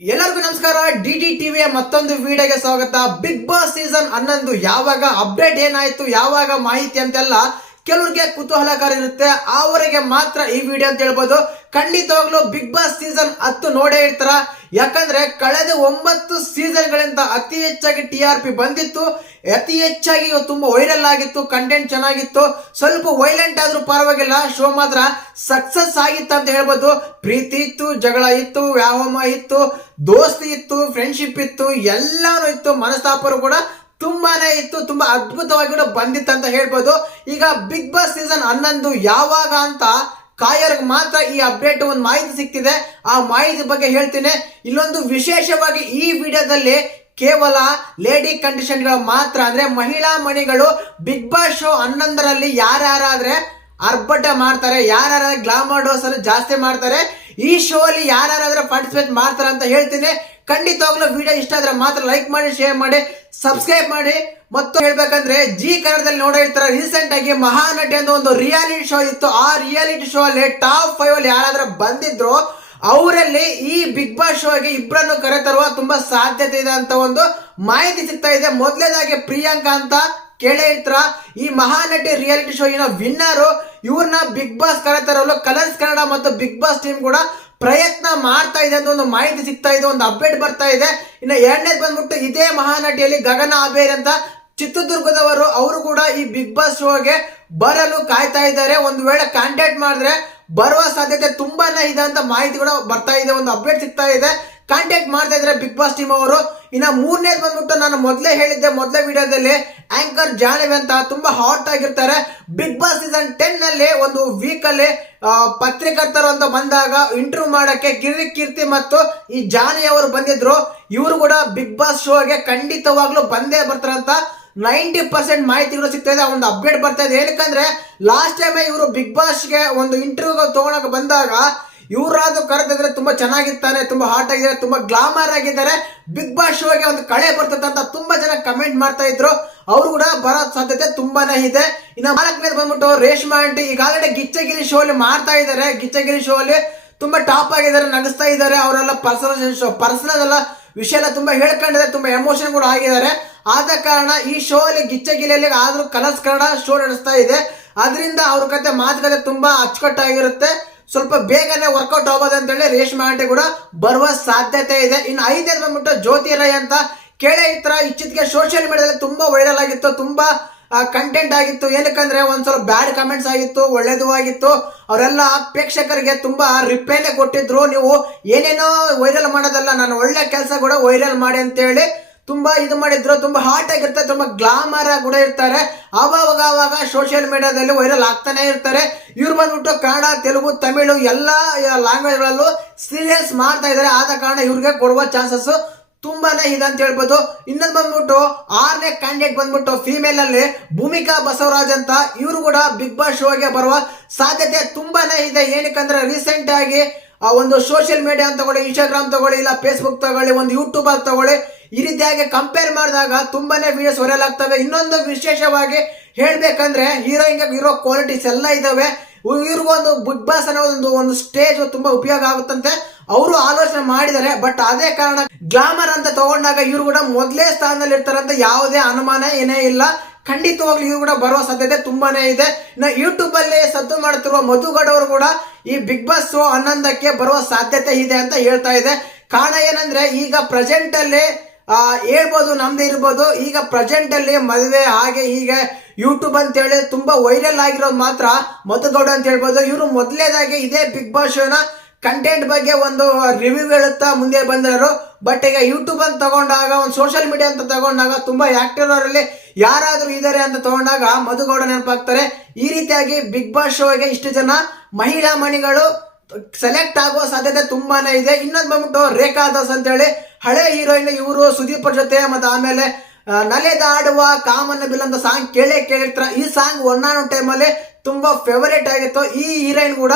ಎಲ್ಲರಿಗೂ ನಮಸ್ಕಾರ. ಡಿಡಿ ಟಿವಿಯ ಮತ್ತೊಂದು ವಿಡಿಯೋಗೆ ಸ್ವಾಗತ. ಬಿಗ್ ಬಾಸ್ ಸೀಸನ್ 11 ಯಾವಾಗ ಅಪ್ಡೇಟ್ ಏನಾಯ್ತು, ಯಾವಾಗ ಮಾಹಿತಿ ಅಂತೆಲ್ಲ ಕೆಲವ್ರಿಗೆ ಕುತೂಹಲಕಾರಿ ಇರುತ್ತೆ. ಅವರಿಗೆ ಮಾತ್ರ ಈ ವಿಡಿಯೋ ಅಂತ ಹೇಳ್ಬೋದು. ಖಂಡಿತವಾಗ್ಲೂ ಬಿಗ್ ಬಾಸ್ ಸೀಸನ್ 10 ನೋಡೇ ಇರ್ತಾರ. ಯಾಕಂದ್ರೆ ಕಳೆದ 9 ಸೀಸನ್ಗಳಿಂದ ಅತಿ ಹೆಚ್ಚಾಗಿ TRP ಬಂದಿತ್ತು, ಅತಿ ಹೆಚ್ಚಾಗಿ ತುಂಬಾ ವೈರಲ್ ಆಗಿತ್ತು, ಕಂಟೆಂಟ್ ಚೆನ್ನಾಗಿತ್ತು. ಸ್ವಲ್ಪ ವೈಲೆಂಟ್ ಆದ್ರೂ ಪರವಾಗಿಲ್ಲ, ಶೋ ಮಾತ್ರ ಸಕ್ಸಸ್ ಆಗಿತ್ತು ಅಂತ ಹೇಳ್ಬೋದು. ಪ್ರೀತಿ ಇತ್ತು, ಜಗಳ ಇತ್ತು, ವ್ಯಾಯಾಮ ಇತ್ತು, ದೋಸ್ತಿ ಇತ್ತು, ಫ್ರೆಂಡ್ಶಿಪ್ ಇತ್ತು, ಎಲ್ಲಾನು ಇತ್ತು. ಮನಸ್ತಾಪರು ಕೂಡ ತುಂಬಾನೇ ಇತ್ತು. ತುಂಬಾ ಅದ್ಭುತವಾಗಿ ಕೂಡ ಬಂದಿತ್ತು ಅಂತ ಹೇಳ್ಬೋದು. ಈಗ ಬಿಗ್ ಬಾಸ್ ಸೀಸನ್ 11 ಯಾವಾಗ ಅಂತ ಕಾಯರ್ಗೆ ಮಾತ್ರ ಈ ಅಪ್ಡೇಟ್ ಒಂದು ಮಾಹಿತಿ ಸಿಕ್ತಿದೆ. ಆ ಮಾಹಿತಿ ಬಗ್ಗೆ ಹೇಳ್ತೀನಿ. ಇಲ್ಲೊಂದು ವಿಶೇಷವಾಗಿ ಈ ವಿಡಿಯೋದಲ್ಲಿ ಕೇವಲ ಲೇಡಿ ಕಂಟೆಸ್ಟೆಂಟ್ಗಳು ಮಾತ್ರ, ಅಂದ್ರೆ ಮಹಿಳಾ ಮಣಿಗಳು ಬಿಗ್ ಬಾಸ್ ಶೋ 11ರಲ್ಲಿ ಯಾರ್ಯಾರಾದ್ರೆ ಅರ್ಭಟ ಮಾಡ್ತಾರೆ, ಯಾರ್ಯಾರ ಗ್ಲಾಮರ್ ಡೋಸ್ ಅನ್ನು ಜಾಸ್ತಿ ಮಾಡ್ತಾರೆ, ಈ ಶೋ ಅಲ್ಲಿ ಯಾರ್ಯಾರಾದ್ರೆ ಪಾರ್ಟಿಸಿಪೇಟ್ ಮಾಡ್ತಾರೆ ಅಂತ ಹೇಳ್ತೀನಿ. ಖಂಡಿತವಾಗ್ಲೂ ವಿಡಿಯೋ ಇಷ್ಟ ಆದ್ರೆ ಮಾತ್ರ ಲೈಕ್ ಮಾಡಿ, ಶೇರ್ ಮಾಡಿ, ಸಬ್ಸ್ಕ್ರೈಬ್ ಮಾಡಿ. ಮತ್ತು ಹೇಳ್ಬೇಕಂದ್ರೆ ಜಿ ಕನ್ನಡದಲ್ಲಿ ನೋಡಿರ್ತಾರೆ, ರೀಸೆಂಟ್ ಆಗಿ ಮಹಾನಟಿ ಅಂತ ಒಂದು ರಿಯಾಲಿಟಿ ಶೋ ಇತ್ತು. ಆ ರಿಯಾಲಿಟಿ ಶೋ ಅಲ್ಲಿ ಟಾಪ್ 5 ಅಲ್ಲಿ ಯಾರಾದ್ರೂ ಬಂದಿದ್ರು ಅವರಲ್ಲಿ ಈ ಬಿಗ್ ಬಾಸ್ ಶೋಗೆ ಇಬ್ಬರನ್ನು ಕರೆತರುವ ತುಂಬಾ ಸಾಧ್ಯತೆ ಇದೆ ಅಂತ ಒಂದು ಮಾಹಿತಿ ಸಿಗ್ತಾ ಇದೆ. ಮೊದಲನೇದಾಗಿ ಪ್ರಿಯಾಂಕಾ ಅಂತ ಕೇಳೇ ಇರ್ತಾರ. ಈ ಮಹಾನಟಿ ರಿಯಾಲಿಟಿ ಶೋ ವಿನ್ನರ್, ಇವ್ರನ್ನ ಬಿಗ್ ಬಾಸ್ ಕರೆತರಲು ಕಲರ್ಸ್ ಕನ್ನಡ ಮತ್ತು ಬಿಗ್ ಬಾಸ್ ಟೀಮ್ ಕೂಡ ಪ್ರಯತ್ನ ಮಾಡ್ತಾ ಇದೆ ಅಂತ ಒಂದು ಮಾಹಿತಿ ಸಿಗ್ತಾ ಇದೆ, ಒಂದು ಅಪ್ಡೇಟ್ ಬರ್ತಾ ಇದೆ. ಇನ್ನು ಎರಡನೇದು ಬಂದ್ಬಿಟ್ಟು ಇದೇ ಮಹಾನಟಿಯಲ್ಲಿ ಗಗನ ಅಬೇರ್ ಅಂತ ಚಿತ್ರದುರ್ಗದವರು, ಅವರು ಕೂಡ ಈ ಬಿಗ್ ಬಾಸ್ ಶೋಗೆ ಬರಲು ಕಾಯ್ತಾ ಇದ್ದಾರೆ. ಒಂದು ವೇಳೆ ಕಾಂಟ್ಯಾಕ್ಟ್ ಮಾಡಿದ್ರೆ ಬರುವ ಸಾಧ್ಯತೆ ತುಂಬಾನೇ ಇದೆ ಅಂತ ಮಾಹಿತಿ ಕೂಡ ಬರ್ತಾ ಇದೆ, ಒಂದು ಅಪ್ಡೇಟ್ ಸಿಗ್ತಾ ಇದೆ. ಕಾಂಟ್ಯಾಕ್ಟ್ ಮಾಡ್ತಾ ಇದ್ರೆ ಬಿಗ್ ಬಾಸ್ ಟೀಮ್ ಅವರು. ಇನ್ನ ಮೂರನೇದು ಬಂದ್ಬಿಟ್ಟು ನಾನು ಮೊದಲೇ ಹೇಳಿದ್ದೆ, ಮೊದಲ ವಿಡಿಯೋದಲ್ಲಿ ಆಂಕರ್ ಜಾಹ್ನವಿ ಅಂತ ತುಂಬಾ ಹಾಟ್ ಆಗಿರ್ತಾರೆ. ಬಿಗ್ ಬಾಸ್ ಸೀಸನ್ 10 ನಲ್ಲಿ ಒಂದು ವೀಕ್ ಅಲ್ಲಿ ಪತ್ರಿಕರ್ತರು ಅಂತ ಬಂದಾಗ ಇಂಟರ್ವ್ಯೂ ಮಾಡಕ್ಕೆ ಕೀರ್ತಿ ಮತ್ತು ಈ ಜಾಹ್ನವಿ ಅವರು ಬಂದಿದ್ರು. ಇವರು ಕೂಡ ಬಿಗ್ ಬಾಸ್ ಶೋಗೆ ಖಂಡಿತವಾಗ್ಲೂ ಬಂದೇ ಬರ್ತಾರಂತ 90% ಮಾಹಿತಿಗಳು ಸಿಗ್ತಾ ಇದೆ, ಒಂದು ಅಪ್ಡೇಟ್ ಬರ್ತಾ ಇದೆ. ಏನಕ್ಕಂದ್ರೆ ಲಾಸ್ಟ್ ಟೈಮ್ ಇವರು ಬಿಗ್ ಬಾಸ್ಗೆ ಒಂದು ಇಂಟರ್ವ್ಯೂ ತಗೊಳಕ್ ಬಂದಾಗ ಇವರಾದ್ರು ಕರೆದಿದ್ರೆ ತುಂಬಾ ಚೆನ್ನಾಗಿರ್ತಾನೆ, ತುಂಬಾ ಹಾಟ್ ಆಗಿದ್ದಾರೆ, ತುಂಬಾ ಗ್ಲಾಮರ್ ಆಗಿದ್ದಾರೆ, ಬಿಗ್ ಬಾಸ್ ಶೋಗೆ ಒಂದು ಕಳೆ ಬರ್ತದೆ ಅಂತ ತುಂಬಾ ಜನ ಕಮೆಂಟ್ ಮಾಡ್ತಾ ಇದ್ರು. ಅವರು ಕೂಡ ಬರೋ ಸಾಧ್ಯತೆ ತುಂಬಾನೇ ಇದೆ. ಇನ್ನು 4ನೇದು ಬಂದ್ಬಿಟ್ಟು ರೇಷ್ಮಾ ಆಂಟಿ ಈಗಾಗಲೇ ಗಿಚ್ಚಗಿರಿ ಶೋ ಅಲ್ಲಿ ಮಾಡ್ತಾ ಇದ್ದಾರೆ. ಗಿಚ್ಚಗಿರಿ ಶೋ ಅಲ್ಲಿ ತುಂಬಾ ಟಾಪ್ ಆಗಿದ್ದಾರೆ, ನಗಿಸ್ತಾ ಇದ್ದಾರೆ. ಅವರೆಲ್ಲ ಪರ್ಸನಲ್ ಎಲ್ಲ ವಿಷಯ ಎಲ್ಲ ತುಂಬಾ ಹೇಳ್ಕೊಂಡಿದ್ದಾರೆ, ತುಂಬಾ ಎಮೋಷನ್ ಕೂಡ ಆಗಿದ್ದಾರೆ. ಆದ ಕಾರಣ ಈ ಶೋ ಅಲ್ಲಿ ಗಿಚ್ಚಗಿಲಿಯಲ್ಲಿ ಆದ್ರೂ ಕಲರ್ಸ್ ಕನ್ನಡ ಶೋ ನಡೆಸ್ತಾ ಇದೆ. ಅದರಿಂದ ಅವ್ರ ಕತೆ ಮಾತುಕತೆ ತುಂಬಾ ಅಚ್ಚುಕಟ್ಟಾಗಿರುತ್ತೆ, ಸ್ವಲ್ಪ ಬೇಗನೆ ವರ್ಕೌಟ್ ಆಗೋದು ಅಂತ ಹೇಳಿ ರೇಷ್ಮಾ ಆಂಟಿ ಕೂಡ ಬರುವ ಸಾಧ್ಯತೆ ಇದೆ. ಇನ್ನು 5ನೇದು ಬಂದ್ಬಿಟ್ಟು ಜ್ಯೋತಿ ರೈ ಅಂತ ಕೇಳೇ ಇತ್ರ. ಇಚ್ಚಿತ್ಗೆ ಸೋಷಿಯಲ್ ಮೀಡಿಯಾದಲ್ಲಿ ತುಂಬಾ ವೈರಲ್ ಆಗಿತ್ತು, ತುಂಬಾ ಕಂಟೆಂಟ್ ಆಗಿತ್ತು. ಏನಕ್ಕಂದ್ರೆ ಒಂದ್ಸಲ ಬ್ಯಾಡ್ ಕಮೆಂಟ್ಸ್ ಆಗಿತ್ತು, ಒಳ್ಳೇದು ಆಗಿತ್ತು. ಅವರೆಲ್ಲ ಪ್ರೇಕ್ಷಕರಿಗೆ ತುಂಬಾ ರಿಪ್ಲೈನೇ ಕೊಟ್ಟಿದ್ರು, ನೀವು ಏನೇನೋ ವೈರಲ್ ಮಾಡೋದಲ್ಲ, ನಾನು ಒಳ್ಳೆ ಕೆಲಸ ಕೂಡ ವೈರಲ್ ಮಾಡಿ ಅಂತ ಹೇಳಿ ತುಂಬಾ ಇದು ಮಾಡಿದ್ರು. ತುಂಬಾ ಹಾಟ್ ಆಗಿರ್ತಾರೆ, ತುಂಬಾ ಗ್ಲಾಮರ್ ಕೂಡ ಇರ್ತಾರೆ. ಆವಾಗ ಸೋಷಿಯಲ್ ಮೀಡಿಯಾದಲ್ಲಿ ವೈರಲ್ ಆಗ್ತಾನೆ ಇರ್ತಾರೆ. ಇವ್ರು ಬಂದ್ಬಿಟ್ಟು ಕನ್ನಡ, ತೆಲುಗು, ತಮಿಳು ಎಲ್ಲಾ ಲ್ಯಾಂಗ್ವೇಜ್ ಗಳಲ್ಲೂ ಸೀರಿಯಲ್ಸ್ ಮಾಡ್ತಾ ಇದ್ದಾರೆ. ಆದ ಕಾರಣ ಇವ್ರಿಗೆ ಕೊಡುವ ಚಾನ್ಸಸ್ ತುಂಬಾನೇ ಇದೆ ಅಂತ ಹೇಳ್ಬೋದು. ಇನ್ನೊಂದು ಬಂದ್ಬಿಟ್ಟು 6ನೇ ಕ್ಯಾಂಡಿಡೇಟ್ ಬಂದ್ಬಿಟ್ಟು ಫಿಮೇಲ್ ಅಲ್ಲಿ ಭೂಮಿಕಾ ಬಸವರಾಜ್ ಅಂತ, ಇವರು ಕೂಡ ಬಿಗ್ ಬಾಸ್ ಶೋಗೆ ಬರುವ ಸಾಧ್ಯತೆ ತುಂಬಾನೇ ಇದೆ. ಏನಕ್ಕಂದ್ರೆ ರೀಸೆಂಟ್ ಆಗಿ ಒಂದು ಸೋಷಿಯಲ್ ಮೀಡಿಯಾ ಅಂತ ತಗೊಳ್ಳಿ, ಇನ್ಸ್ಟಾಗ್ರಾಮ್ ತಗೊಳ್ಳಿ, ಇಲ್ಲ ಫೇಸ್ಬುಕ್ ತಗೊಳ್ಳಿ, ಒಂದು ಯೂಟ್ಯೂಬ್ ಅಲ್ಲಿ ತಗೊಳ್ಳಿ, ಈ ರೀತಿಯಾಗಿ ಕಂಪೇರ್ ಮಾಡಿದಾಗ ತುಂಬಾನೇ ವಿಡಿಯೋಸ್ ವೈರಲ್ ಆಗ್ತವೆ. ಇನ್ನೊಂದು ವಿಶೇಷವಾಗಿ ಹೇಳ್ಬೇಕಂದ್ರೆ ಹೀರೋಯಿನ್ ಇರೋ ಕ್ವಾಲಿಟೀಸ್ ಎಲ್ಲ ಇದಾವೆ. ಇವ್ರಿಗೊಂದು ಬಿಗ್ ಬಾಸ್ ಅನ್ನೋ ಒಂದು ಸ್ಟೇಜ್ ತುಂಬಾ ಉಪಯೋಗ ಆಗುತ್ತಂತೆ, ಅವರು ಆಲೋಚನೆ ಮಾಡಿದ್ದಾರೆ. ಬಟ್ ಅದೇ ಕಾರಣ ಗ್ಲಾಮರ್ ಅಂತ ತಗೊಂಡಾಗ ಇವ್ರು ಕೂಡ ಮೊದಲೇ ಸ್ಥಾನದಲ್ಲಿ ಇರ್ತಾರಂತ ಯಾವುದೇ ಅನುಮಾನ ಏನೇ ಇಲ್ಲ. ಖಂಡಿತವಾಗ್ಲೂ ಇವ್ರು ಕೂಡ ಬರುವ ಸಾಧ್ಯತೆ ತುಂಬಾನೇ ಇದೆ. ಇನ್ನು ಯೂಟ್ಯೂಬ್ ಅಲ್ಲಿ ಸದ್ದು ಮಾಡುತ್ತಿರುವ ಮಧುಗೌಡ್ ಅವರು ಕೂಡ ಈ ಬಿಗ್ ಬಾಸ್ ಶೋ 11ಕ್ಕೆ ಬರುವ ಸಾಧ್ಯತೆ ಇದೆ ಅಂತ ಹೇಳ್ತಾ ಇದೆ. ಕಾರಣ ಏನಂದ್ರೆ ಈಗ ಪ್ರೆಸೆಂಟ್ ಅಲ್ಲಿ ಹೇಳ್ಬೋದು, ನಮ್ದು ಇರ್ಬೋದು, ಈಗ ಪ್ರೆಸೆಂಟ್ ಅಲ್ಲಿ ಮದುವೆ ಹಾಗೆ ಹೀಗೆ ಯೂಟ್ಯೂಬ್ ಅಂತ ಹೇಳಿ ತುಂಬಾ ವೈರಲ್ ಆಗಿರೋದು ಮಾತ್ರ ಮಧುಗೌಡ ಅಂತ ಹೇಳ್ಬೋದು. ಇವರು ಮೊದಲನೇದಾಗಿ ಇದೇ ಬಿಗ್ ಬಾಸ್ ಶೋನ ಕಂಟೆಂಟ್ ಬಗ್ಗೆ ಒಂದು ರಿವ್ಯೂ ಹೇಳುತ್ತಾ ಮುಂದೆ ಬಂದರು. ಬಟ್ ಈಗ ಯೂಟ್ಯೂಬ್ ಅಂತ ತಗೊಂಡಾಗ, ಒಂದು ಸೋಷಿಯಲ್ ಮೀಡಿಯಾ ಅಂತ ತಗೊಂಡಾಗ ತುಂಬಾ ಆಕ್ಟರ್ ಅವರಲ್ಲಿ ಯಾರಾದ್ರೂ ಇದಾರೆ ಅಂತ ತಗೊಂಡಾಗ ಮಧುಗೌಡ ನೆನಪಾಗ್ತಾರೆ. ಈ ರೀತಿಯಾಗಿ ಬಿಗ್ ಬಾಸ್ ಶೋಗೆ ಇಷ್ಟು ಜನ ಮಹಿಳಾ ಮಣಿಗಳು ಸೆಲೆಕ್ಟ್ ಆಗುವ ಸಾಧ್ಯತೆ ತುಂಬಾನೇ ಇದೆ. ಇನ್ನೊಂದು ಬಂದ್ಬಿಟ್ಟು ರೇಖಾ ದಾಸ್ ಅಂತ ಹೇಳಿ ಹಳೆ ಹೀರೋಯಿನ್, ಇವರು ಸುದೀಪ್ ಜೊತೆ ಮತ್ತೆ ಆಮೇಲೆ ನಲೆದಾಡುವ ಕಾಮನ ಬಿಲ್ ಅಂತ ಸಾಂಗ್ ಕೇಳಿರ್ತಾರ. ಈ ಸಾಂಗ್ ಒನ್ನಾನೊಂದು ಟೈಮಲ್ಲಿ ತುಂಬಾ ಫೇವರೇಟ್ ಆಗಿತ್ತು. ಈ ಹೀರೋಯಿನ್ ಕೂಡ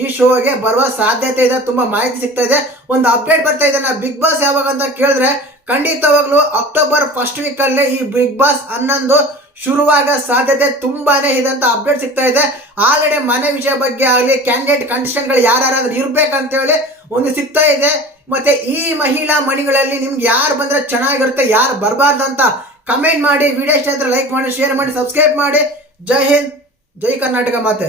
ಈ ಶೋಗೆ ಬರುವ ಸಾಧ್ಯತೆ ಇದೆ, ತುಂಬಾ ಮಾಹಿತಿ ಸಿಗ್ತಾ ಇದೆ, ಒಂದು ಅಪ್ಡೇಟ್ ಬರ್ತಾ ಇದೆ. ಬಿಗ್ ಬಾಸ್ ಯಾವಾಗ ಅಂತ ಕೇಳಿದ್ರೆ ಖಂಡಿತವಾಗ್ಲೂ ಅಕ್ಟೋಬರ್ 1st ವೀಕ್ ಅಲ್ಲಿ ಈ ಬಿಗ್ ಬಾಸ್ 11 ಶುರುವಾಗ ಸಾಧ್ಯತೆ ತುಂಬಾನೇ ಇದೆ ಅಂತ ಅಪ್ಡೇಟ್ ಸಿಗ್ತಾ ಇದೆ. ಆಲ್ರೆಡಿ ಮನೆ ವಿಷಯ ಬಗ್ಗೆ ಆಗಲಿ ಕ್ಯಾಂಡಿಡೇಟ್ ಕಂಡೀಷನ್ಗಳು ಯಾರಾದ್ರೂ ಇರ್ಬೇಕಂತ ಹೇಳಿ ಒಂದು ಸಿಗ್ತಾ ಇದೆ. ಮತ್ತೆ ಈ ಮಹಿಳಾ ಮಣಿಗಳಲ್ಲಿ ನಿಮ್ಗೆ ಯಾರು ಬಂದ್ರೆ ಚೆನ್ನಾಗಿರುತ್ತೆ, ಯಾರು ಬರಬಾರ್ದು ಅಂತ ಕಮೆಂಟ್ ಮಾಡಿ. ವಿಡಿಯೋ ಇಷ್ಟ ಆದ್ರೆ ಲೈಕ್ ಮಾಡಿ, ಶೇರ್ ಮಾಡಿ, ಸಬ್ಸ್ಕ್ರೈಬ್ ಮಾಡಿ. ಜೈ ಹಿಂದ್, ಜೈ ಕರ್ನಾಟಕ ಮಾತೆ.